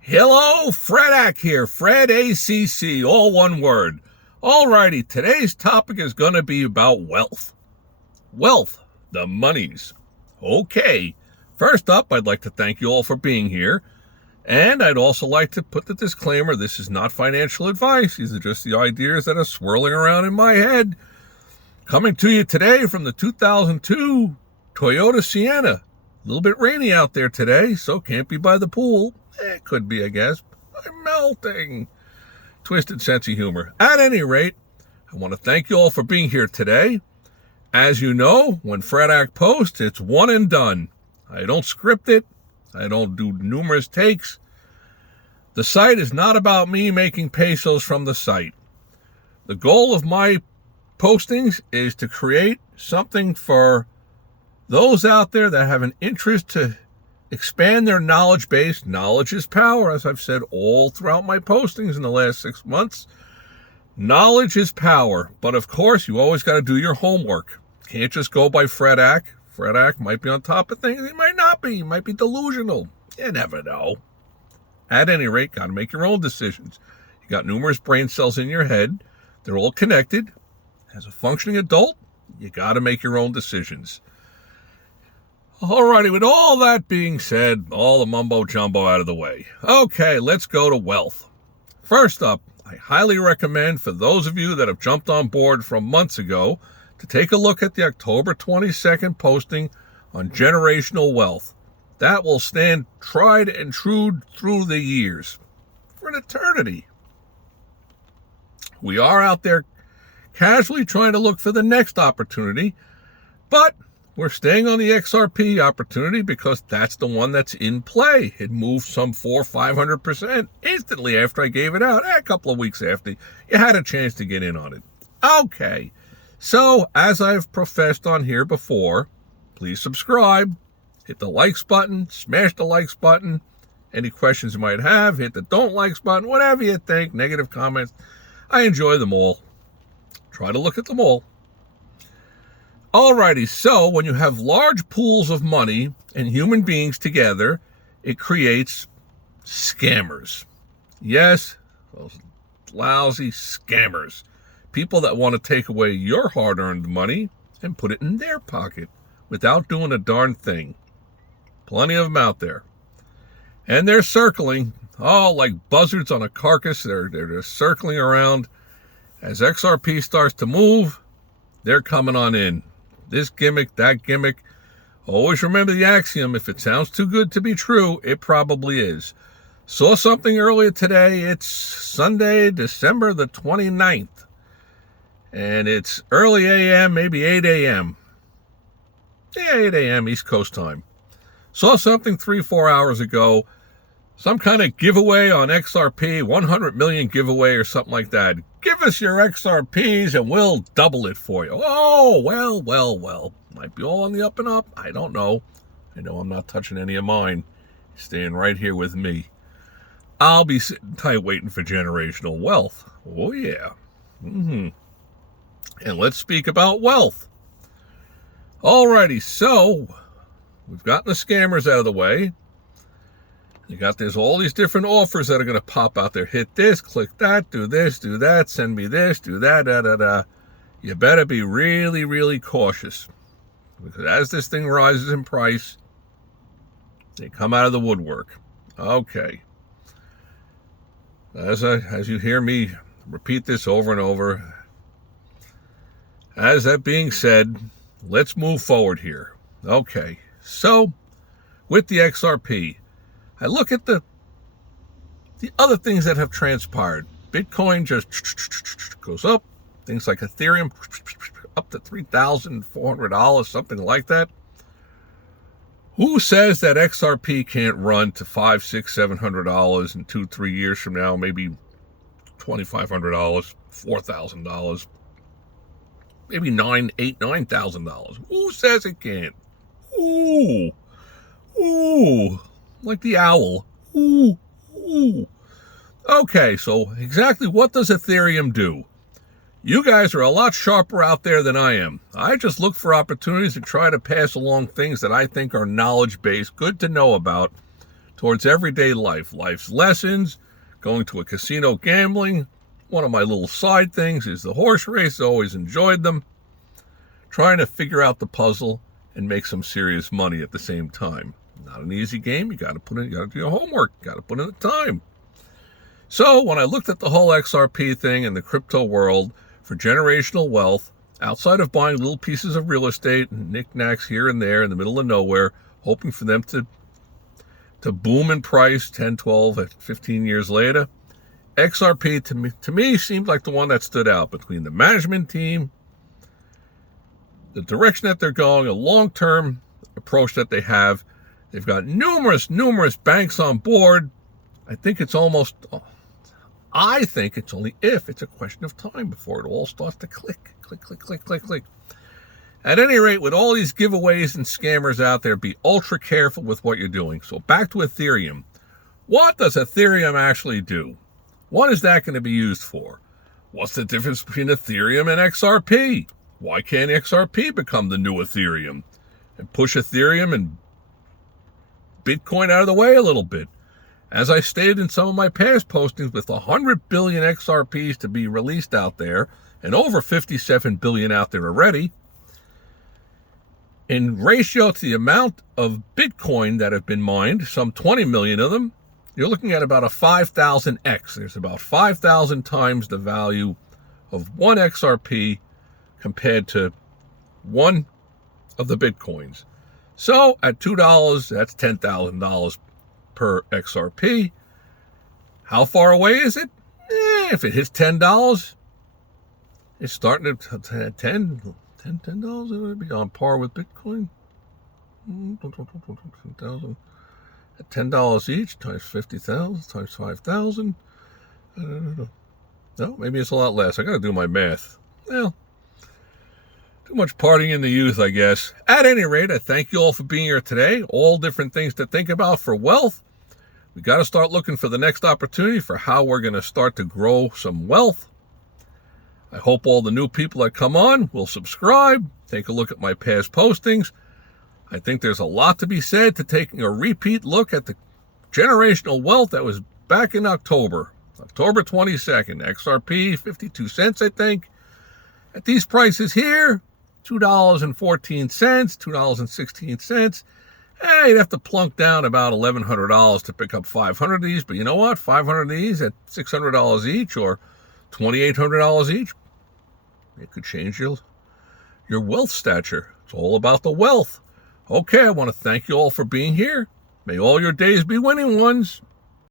Hello, Fredak here. Fred ACC, all one word. Alrighty, today's topic is going to be about wealth. Wealth, the monies. Okay, first up, I'd like to thank you all for being here. And I'd also like to put the disclaimer, this is not financial advice. These are just the ideas that are swirling around in my head. Coming to you today from the 2002 Toyota Sienna. A little bit rainy out there today, so can't be by the pool. It could be, I guess. I'm melting. Twisted sense of humor. At any rate, I want to thank you all for being here today. As you know, when Fredak posts, it's one and done. I don't script it. I don't do numerous takes. The site is not about me making pesos from the site. The goal of my postings is to create something for those out there that have an interest to expand their knowledge base. Knowledge is power, as I've said all throughout my postings in the last 6 months. Knowledge is power, but of course, you always got to do your homework. Can't just go by Fredak. Fredak might be on top of things. He might not be. He might be delusional. You never know. At any rate, got to make your own decisions. You got numerous brain cells in your head. They're all connected. As a functioning adult, you got to make your own decisions. Alrighty, with all that being said, all the mumbo jumbo out of the way. Okay, let's go to wealth. First up, I highly recommend for those of you that have jumped on board from months ago to take a look at the October 22nd posting on generational wealth. That will stand tried and true through the years, for an eternity. We are out there casually trying to look for the next opportunity, but we're staying on the XRP opportunity because that's the one that's in play. It moved some 400-500% instantly after I gave it out. A couple of weeks after you had a chance to get in on it. Okay, so as I've professed on here before, please subscribe, hit the likes button, smash the likes button. Any questions you might have, hit the don't likes button, whatever you think, negative comments. I enjoy them all. Try to look at them all. Alrighty, so when you have large pools of money and human beings together, it creates scammers. Yes, those lousy scammers. People that want to take away your hard-earned money and put it in their pocket without doing a darn thing. Plenty of them out there. And they're circling, like buzzards on a carcass. They're just circling around. As XRP starts to move, they're coming on in. This gimmick, that gimmick. Always remember the axiom, if it sounds too good to be true, it probably is. Saw something earlier today. It's Sunday, December the 29th. And it's early a.m., maybe 8 a.m. Yeah, 8 a.m. East Coast time. Saw something 3-4 hours ago. Some kind of giveaway on XRP, 100 million giveaway or something like that. Give us your XRPs and we'll double it for you. Oh, well. Might be all on the up and up. I don't know. I know I'm not touching any of mine. Staying right here with me. I'll be sitting tight waiting for generational wealth. Oh, yeah. And let's speak about wealth. Alrighty, so we've gotten the scammers out of the way. There's all these different offers that are going to pop out there. Hit this, click that, do this, do that, send me this, do that, You better be really, really cautious. Because as this thing rises in price, they come out of the woodwork. Okay. As you hear me repeat this over and over, as that being said, let's move forward here. Okay. So, with the XRP, I look at the other things that have transpired. Bitcoin just goes up. Things like Ethereum up to $3,400, something like that. Who says that XRP can't run to $500, $600, $700 in 2-3 years from now? Maybe $2,500, $4,000, maybe $9,000. Who says it can't? Ooh. Like the owl. Ooh. Okay, so exactly what does Ethereum do? You guys are a lot sharper out there than I am. I just look for opportunities to try to pass along things that I think are knowledge-based, good to know about, towards everyday life, life's lessons, going to a casino gambling. One of my little side things is the horse race. Always enjoyed them. Trying to figure out the puzzle and make some serious money at the same time. Not an easy game. You got to do your homework. You got to put in the time. So when I looked at the whole XRP thing in the crypto world for generational wealth, outside of buying little pieces of real estate and knickknacks here and there in the middle of nowhere, hoping for them to boom in price 10, 12, 15 years later, XRP to me seemed like the one that stood out between the management team, the direction that they're going, a long-term approach that they have. They've got numerous banks on board. I think it's only if it's a question of time before it all starts to click. At any rate, with all these giveaways and scammers out there, be ultra careful with what you're doing. So back to Ethereum. What does Ethereum actually do? What is that going to be used for? What's the difference between Ethereum and XRP? Why can't XRP become the new Ethereum and push Ethereum and Bitcoin out of the way a little bit? As I stated in some of my past postings, with 100 billion XRPs to be released out there and over 57 billion out there already, in ratio to the amount of Bitcoin that have been mined, some 20 million of them, you're looking at about a 5,000x. There's about 5,000 times the value of one XRP compared to one of the Bitcoins. So at $2, that's $10,000 per XRP. How far away is it? If it hits $10, it's starting to $10. It would be on par with Bitcoin. 10,000 at $10 each times 50,000 times 5,000. No, maybe it's a lot less. I got to do my math. Well, too much partying in the youth, I guess. At any rate, I thank you all for being here today. All different things to think about for wealth. We got to start looking for the next opportunity for how we're going to start to grow some wealth. I hope all the new people that come on will subscribe, take a look at my past postings. I think there's a lot to be said to taking a repeat look at the generational wealth that was back in October 22nd. XRP, 52 cents, I think. At these prices here, $2.14, $2.16. You'd have to plunk down about $1,100 to pick up 500 of these. But you know what? 500 of these at $600 each or $2,800 each, it could change your wealth stature. It's all about the wealth. Okay, I want to thank you all for being here. May all your days be winning ones.